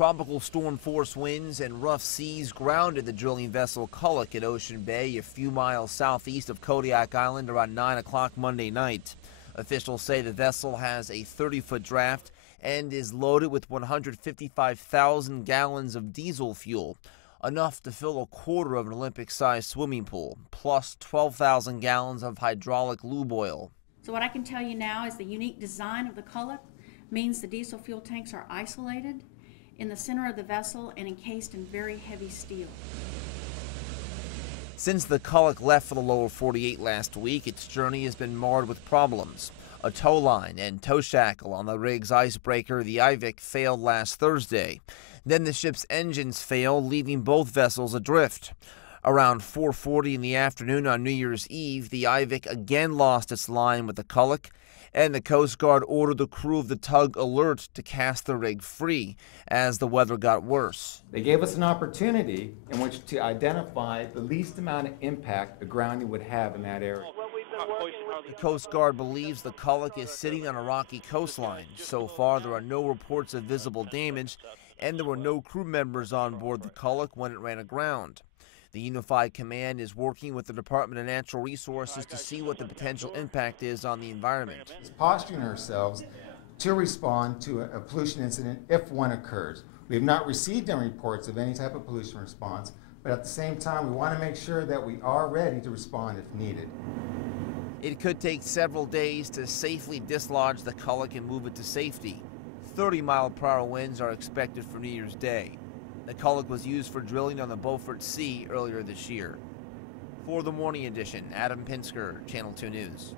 Tropical storm force winds and rough seas grounded the drilling vessel Culloch at Ocean Bay, a few miles southeast of Kodiak Island, around 9 o'clock Monday night. Officials say the vessel has a 30-foot draft and is loaded with 155,000 gallons of diesel fuel, enough to fill a quarter of an Olympic-sized swimming pool, plus 12,000 gallons of hydraulic lube oil. So what I can tell you now is the unique design of the Culloch means the diesel fuel tanks are isolated in the center of the vessel and encased in very heavy steel. Since the Culloch left for the lower 48 last week, its journey has been marred with problems. A tow line and tow shackle on the rig's icebreaker, the Ivik, failed last Thursday. Then the ship's engines failed, leaving both vessels adrift. Around 4:40 in the afternoon on New Year's Eve, the Ivik again lost its line with the Culloch, and the Coast Guard ordered the crew of the tug Alert to cast the rig free as the weather got worse. They gave us an opportunity in which to identify the least amount of impact the grounding would have in that area. The Coast Guard believes the Culloch is sitting on a rocky coastline. So far, there are no reports of visible damage, and there were no crew members on board the Culloch when it ran aground. The Unified Command is working with the Department of Natural Resources to see what the potential impact is on the environment. It's posturing ourselves to respond to a pollution incident if one occurs. We have not received any reports of any type of pollution response, but at the same time, we want to make sure that we are ready to respond if needed. It could take several days to safely dislodge the Culloch and move it to safety. 30-mile-per-hour winds are expected for New Year's Day. The Culloch was used for drilling on the Beaufort Sea earlier this year. For the Morning Edition, Adam Pinsker, Channel 2 News.